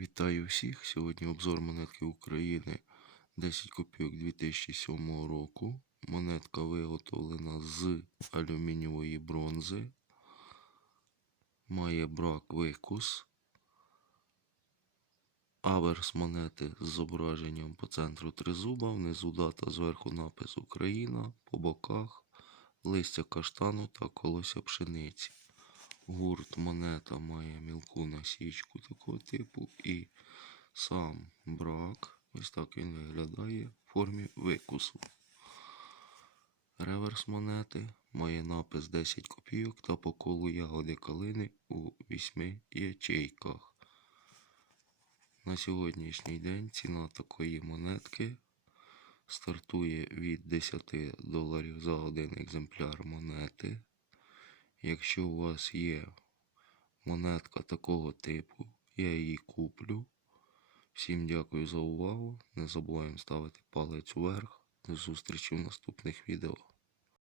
Вітаю всіх! Сьогодні обзор монетки України 10 копійок 2007 року. Монетка виготовлена з алюмінієвої бронзи. Має брак викус. Аверс монети з зображенням по центру тризуба, внизу дата, зверху напис Україна, по боках листя каштану та колося пшениці. Гурт монета має мілку насічку такого типу і сам брак. Ось так він виглядає в формі викусу. Реверс монети має напис 10 копійок та по колу ягоди калини у 8 ячейках. На сьогоднішній день ціна такої монетки стартує від 10 доларів за один екземпляр монети. Якщо у вас є монетка такого типу, я її куплю. Всім дякую за увагу. Не забуваємо ставити палець вверх. До зустрічі в наступних відео.